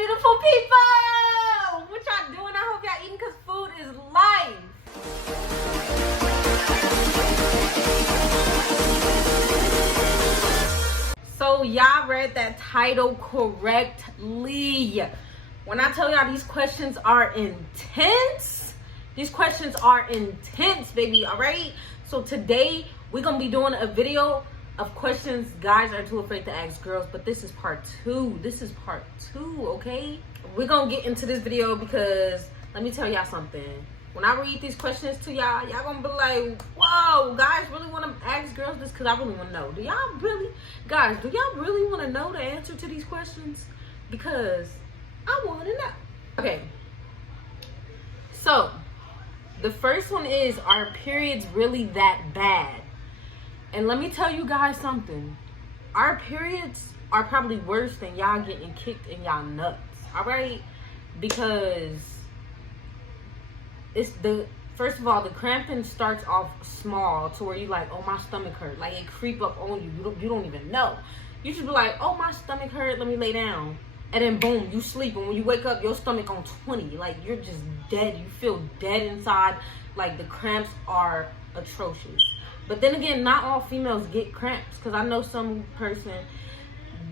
beautiful people? What y'all doing? I hope y'all eating because food is life. So y'all read that title correctly. When I tell y'all these questions are intense, baby, all right? So today we're going to be doing a video of questions guys are too afraid to ask girls, but this is part two. Okay? We're going to get into this video because let me tell y'all something. When I read these questions to y'all going to be like, whoa, guys really want to ask girls this? Because I really want to know. Do y'all really want to know the answer to these questions? Because I want to know. Okay. So, the first one is, are periods really that bad? And let me tell you guys something. Our periods are probably worse than y'all getting kicked in y'all nuts. Alright? Because it's first of all, the cramping starts off small to where you like, oh, my stomach hurt. Like, it creep up on you. You don't even know. You should be like, oh, my stomach hurt. Let me lay down. And then boom, you sleep. And when you wake up, your stomach on 20. Like, you're just dead. You feel dead inside. Like, the cramps are atrocious. But then again, not all females get cramps. Because I know some person,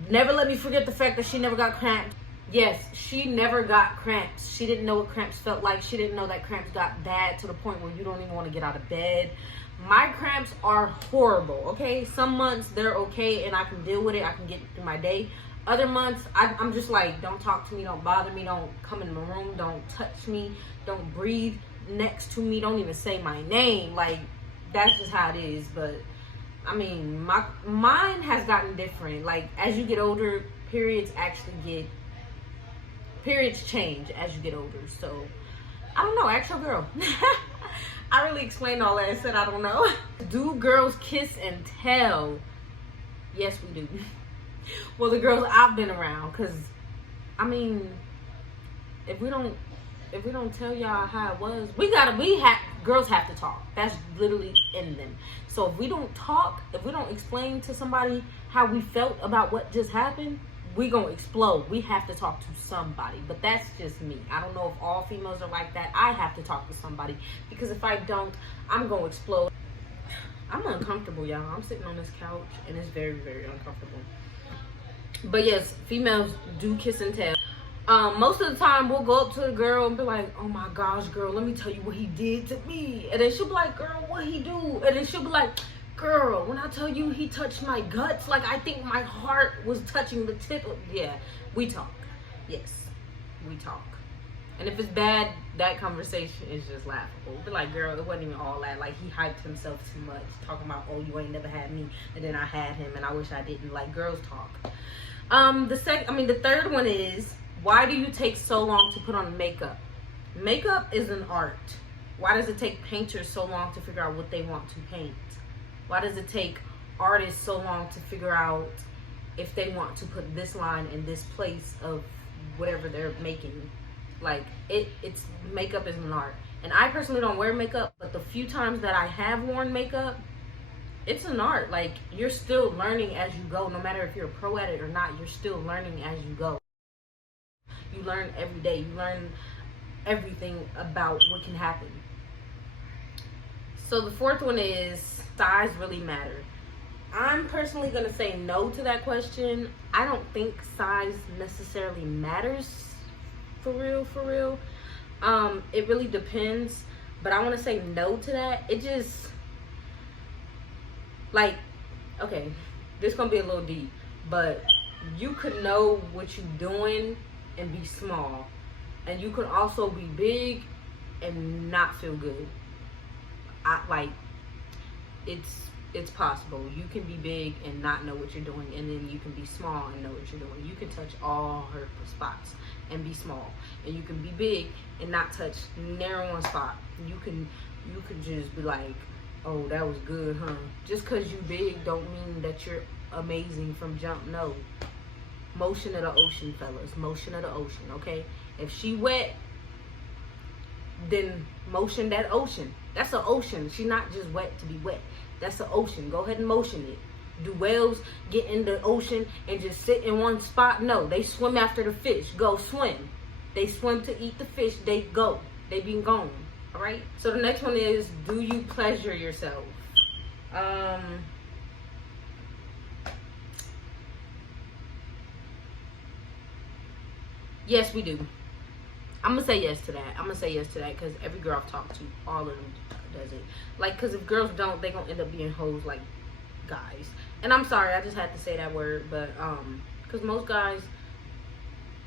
never let me forget the fact that she never got cramps. Yes, she never got cramps. She didn't know what cramps felt like. She didn't know that cramps got bad to the point where you don't even want to get out of bed. My cramps are horrible, okay? Some months they're okay and I can deal with it. I can get through my day. Other months, I'm just like, don't talk to me, don't bother me, don't come in my room, don't touch me, don't breathe next to me, don't even say my name. Like, that's just how it is. But I mean, mine has gotten different. Like, as you get older, periods change as you get older. So I don't know, ask your girl. I really explained all that and said I don't know. Do girls kiss and tell? Yes, we do. Well, the girls I've been around, because I mean, if we don't tell y'all how it was, girls have to talk. That's literally in them. So if we don't talk, if we don't explain to somebody how we felt about what just happened, we gonna explode. We have to talk to somebody. But that's just me. I don't know if all females are like that. I have to talk to somebody, because if I don't, I'm gonna explode. I'm uncomfortable, y'all. I'm sitting on this couch and it's very, very uncomfortable. But yes, females do kiss and tell. Most of the time we'll go up to the girl and be like, oh my gosh, girl, let me tell you what he did to me. And then she'll be like, girl, what he do? And then she'll be like, girl, when I tell you he touched my guts, like I think my heart was touching the tip of, yeah, we talk. Yes, we talk. And if it's bad, that conversation is just laughable. Be like, girl, it wasn't even all that. Like, he hyped himself too much, talking about, oh, you ain't never had me, and then I had him, and I wish I didn't. Like, girls talk. The third one is, why do you take so long to put on makeup? Makeup is an art. Why does it take painters so long to figure out what they want to paint? Why does it take artists so long to figure out if they want to put this line in this place of whatever they're making? Like, it's makeup is an art. And I personally don't wear makeup, but the few times that I have worn makeup, it's an art. Like, you're still learning as you go. No matter if you're a pro at it or not, you're still learning as you go. You learn every day. You learn everything about what can happen. So the fourth one is, size really matter? I'm personally going to say no to that question. I don't think size necessarily matters for real. It really depends. But I want to say no to that. It just, like, okay, this going to be a little deep. But you could know what you're doing and be small, and you could also be big and not feel good. It's possible. You can be big and not know what you're doing, and then you can be small and know what you're doing. You can touch all her spots and be small, and you can be big and not touch narrow one spot. You could just be like, oh, that was good, huh? Just because you big don't mean that you're amazing from jump. No. Motion of the ocean, fellas. Motion of the ocean, okay? If she wet, then motion that ocean. That's an ocean. She's not just wet to be wet. That's the ocean. Go ahead and motion it. Do whales get in the ocean and just sit in one spot? No, they swim after the fish. Go swim. They swim to eat the fish. They go. They be gone. All right. So the next one is, do you pleasure yourself? Yes, we do. I'm gonna say yes to that. Because every girl I've talked to, all of them does it. Like, because if girls don't, they gonna end up being hoes like guys. And I'm sorry, I just had to say that word, but because most guys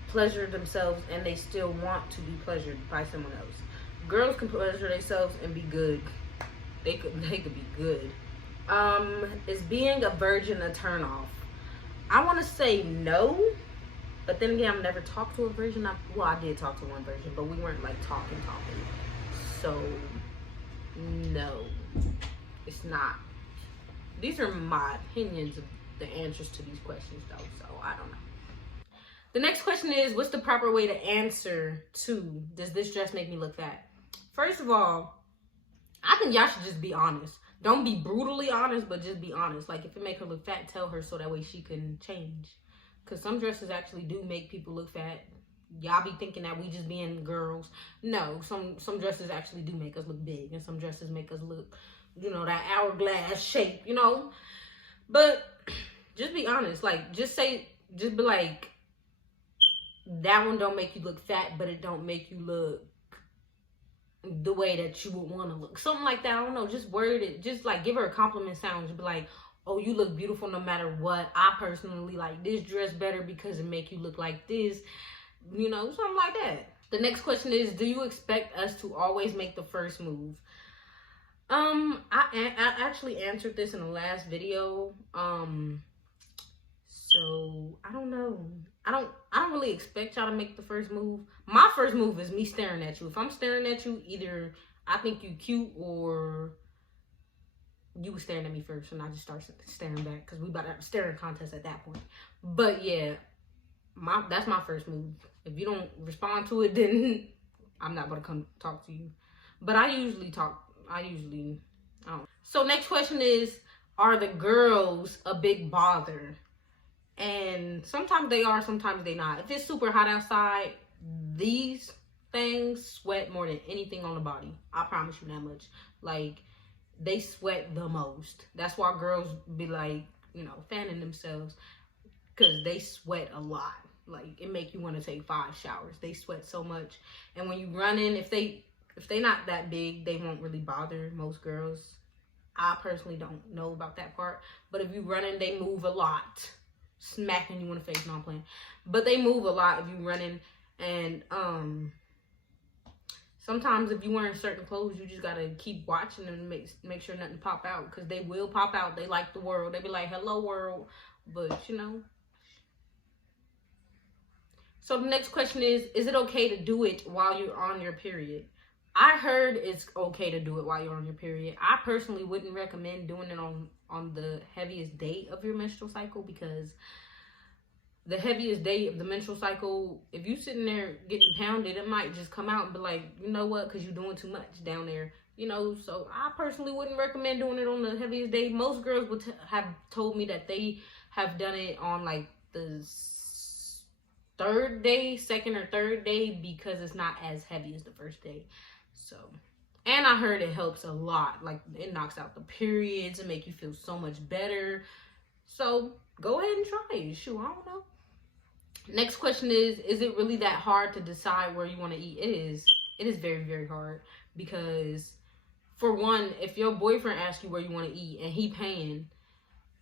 pleasure themselves and they still want to be pleasured by someone else. Girls can pleasure themselves and be good. They could be good. Is being a virgin a turn off? I want to say no, but then again, I've never talked to a virgin. I did talk to one virgin, but we weren't like talking. So no, it's not. These are my opinions of the answers to these questions, though, so I don't know. The next question is, what's the proper way to answer to, does this dress make me look fat? First of all, I think y'all should just be honest. Don't be brutally honest, but just be honest. Like, if it make her look fat, tell her so that way she can change. Because some dresses actually do make people look fat. Y'all be thinking that we just being girls. No, some dresses actually do make us look big, and some dresses make us look, you know, that hourglass shape, you know. But just be honest. Like, just be like, that one don't make you look fat, but it don't make you look the way that you would want to look. Something like that. I don't know. Just word it. Just like give her a compliment sound. Just be like, oh, you look beautiful no matter what. I personally like this dress better because it make you look like this. You know, something like that. The next question is, do you expect us to always make the first move? I actually answered this in the last video. So I don't know. I don't really expect y'all to make the first move. My first move is me staring at you. If I'm staring at you, either I think you cute or you were staring at me first, and I just start staring back because we about to have a staring contest at that point. But yeah, that's my first move. If you don't respond to it, then I'm not gonna come talk to you. But I usually talk. I don't. So next question is, are the girls a big bother? And sometimes they are, sometimes they not. If it's super hot outside, these things sweat more than anything on the body. I promise you that much. Like, they sweat the most. That's why girls be like, you know, fanning themselves, because they sweat a lot. Like, it make you want to take 5 showers. They sweat so much. And when you run in, if they not that big, they won't really bother most girls. I personally don't know about that part. But if you run in, they move a lot. Smacking you in the face. No, I'm playing. But they move a lot if you running. And sometimes if you wearing certain clothes, you just gotta keep watching and make sure nothing pop out, because they will pop out. They like the world. They be like, hello world. But you know. So the next question is it okay to do it while you're on your period? I heard it's okay to do it while you're on your period. I personally wouldn't recommend doing it on the heaviest day of your menstrual cycle, because the heaviest day of the menstrual cycle, if you sitting there getting pounded, it might just come out and be like, you know what, because you're doing too much down there. You know, so I personally wouldn't recommend doing it on the heaviest day. Most girls would have told me that they have done it on like the second or third day, because it's not as heavy as the first day. So, and I heard it helps a lot. Like, it knocks out the periods and make you feel so much better. So go ahead and try it. Shoot, I don't know. Next question is it really that hard to decide where you want to eat? It is very, very hard, because for one, if your boyfriend asks you where you want to eat and he paying,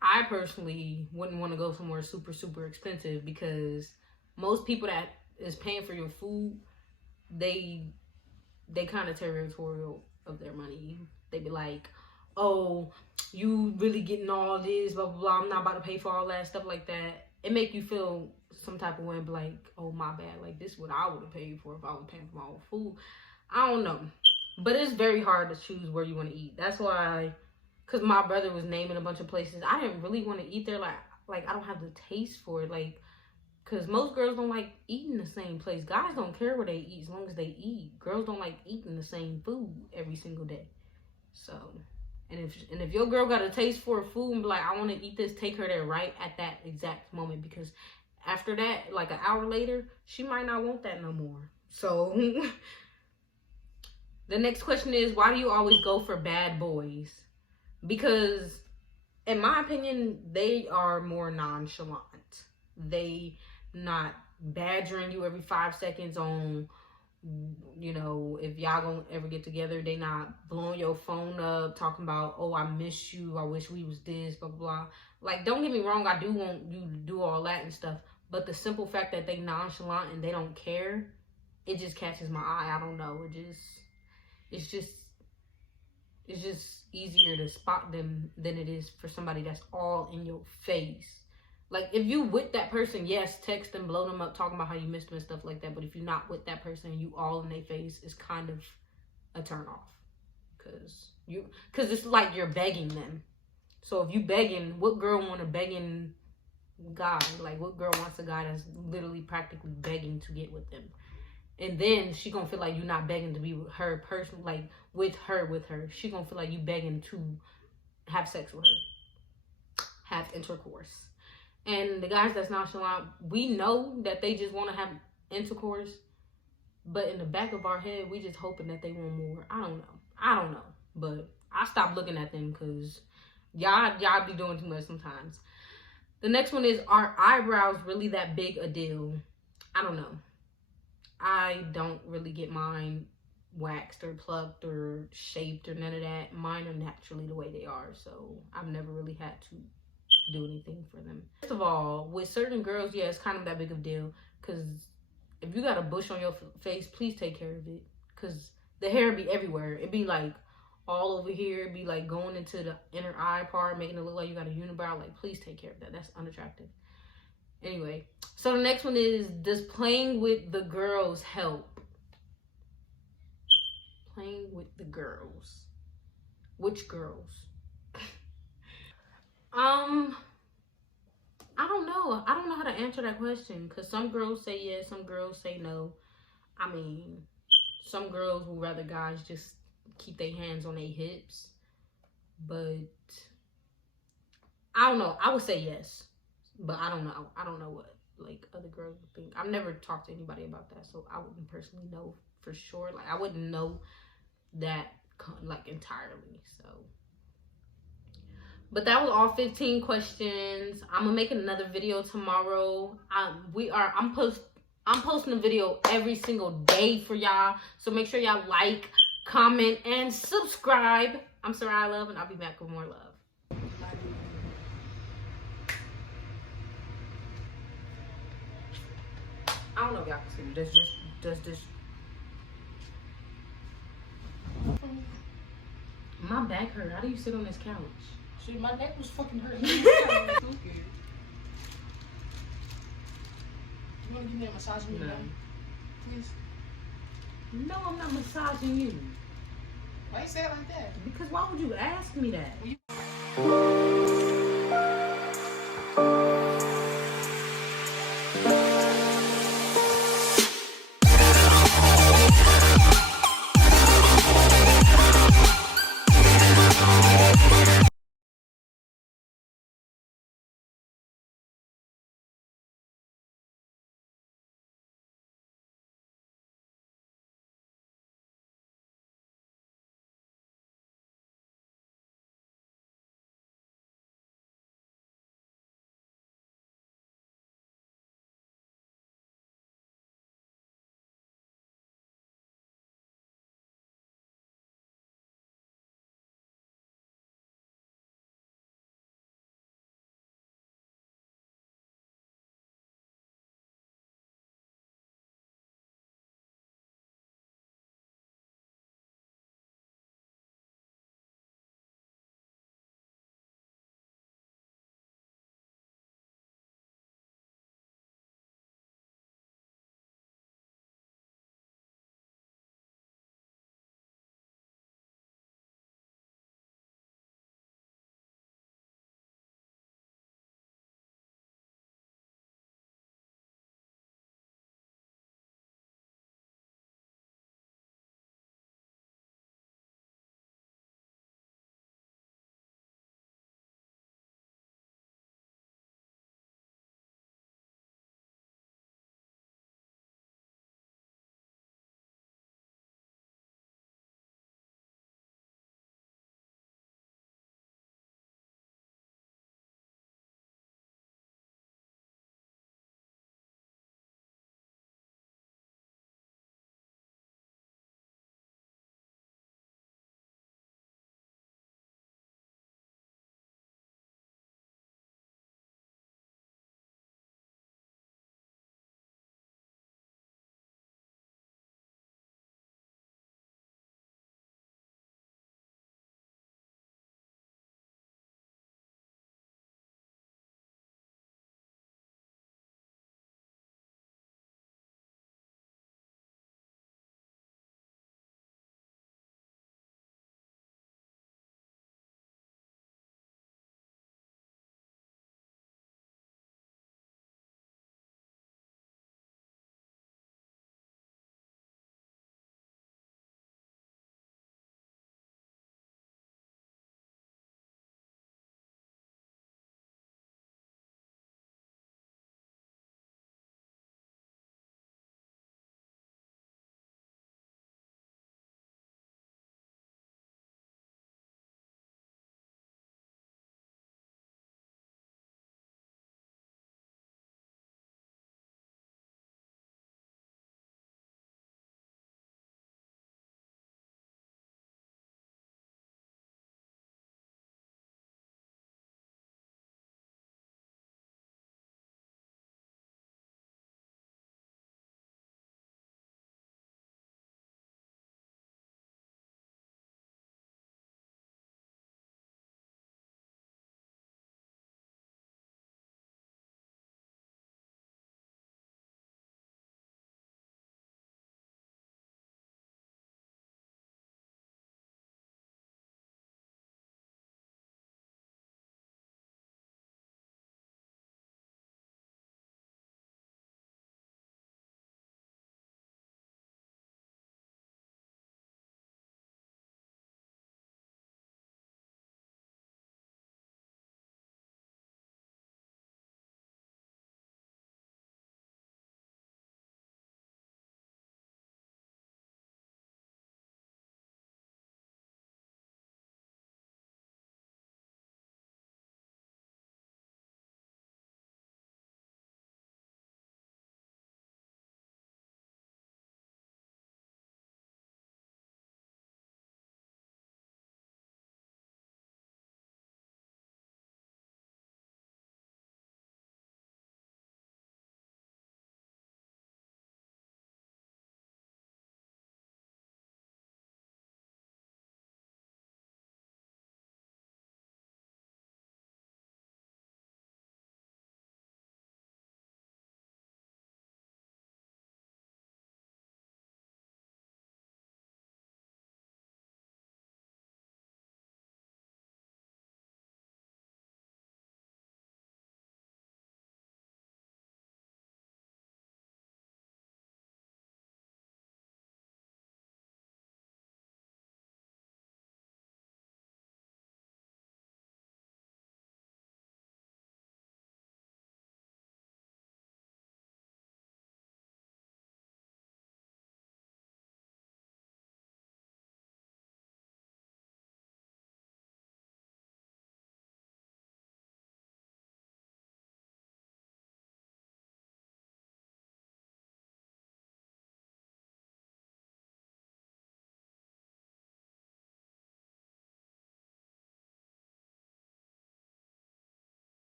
I personally wouldn't want to go somewhere super, super expensive, because most people that is paying for your food, they kind of territorial of their money. They be like, oh, you really getting all this, blah, blah, blah. I'm not about to pay for all that, stuff like that. It make you feel some type of way and be like, oh, my bad. Like, this is what I would have paid for if I was paying for my own food. I don't know. But it's very hard to choose where you want to eat. That's why, because my brother was naming a bunch of places. I didn't really want to eat there. Like I don't have the taste for it. Like, because most girls don't like eating the same place. Guys don't care where they eat as long as they eat. Girls don't like eating the same food every single day. So, And if your girl got a taste for food and be like, I want to eat this, take her there right at that exact moment, because after that, like an hour later, she might not want that no more. So the next question is, why do you always go for bad boys? Because in my opinion, they are more nonchalant. They not badgering you every 5 seconds on, you know, if y'all gonna ever get together. They not blowing your phone up talking about, oh, I miss you, I wish we was this, blah blah. Like, don't get me wrong, I do want you to do all that and stuff, but the simple fact that they nonchalant and they don't care, it just catches my eye. I don't know, it's just easier to spot them than it is for somebody that's all in your face. Like, if you with that person, yes, text them, blow them up, talking about how you missed them and stuff like that. But if you're not with that person and you all in their face, it's kind of a turn off. Because it's like you're begging them. So if you begging, what girl want a begging guy? Like, what girl wants a guy that's literally practically begging to get with them? And then she gonna feel like you're not begging to be with her person, like with her. She gonna feel like you begging to have sex with her, have intercourse. And the guys that's nonchalant, we know that they just want to have intercourse, but in the back of our head, we just hoping that they want more. I don't know. But I stopped looking at them because y'all be doing too much sometimes. The next one is, are eyebrows really that big a deal? I don't know. I don't really get mine waxed or plucked or shaped or none of that. Mine are naturally the way they are, so I've never really had to do anything for them. First of all, with certain girls, yeah, it's kind of that big of a deal, because if you got a bush on your face, please take care of it, because the hair be everywhere. It be like all over here. It be like going into the inner eye part, making it look like you got a unibrow. Like, please take care of that. That's unattractive. Anyway, so the next one is, does playing with the girls help? Playing with the girls. Which girls? I don't know. I don't know how to answer that question, because some girls say yes, some girls say no. I mean, some girls would rather guys just keep their hands on their hips, but I don't know. I would say yes, but I don't know. I don't know what like other girls would think. I've never talked to anybody about that, so I wouldn't personally know for sure. Like, I wouldn't know that like entirely. So, but that was all 15 questions. I'm gonna make another video tomorrow. I'm posting a video every single day for y'all, so make sure y'all like, comment, and subscribe. I'm Soraya Love, and I'll be back with more love. I don't know if y'all can see me. Does this my back hurt? How do you sit on this couch? Shit, my neck was fucking hurting. You wanna give me a massage on your neck? Please? No, I'm not massaging you. Why you say it like that? Because why would you ask me that?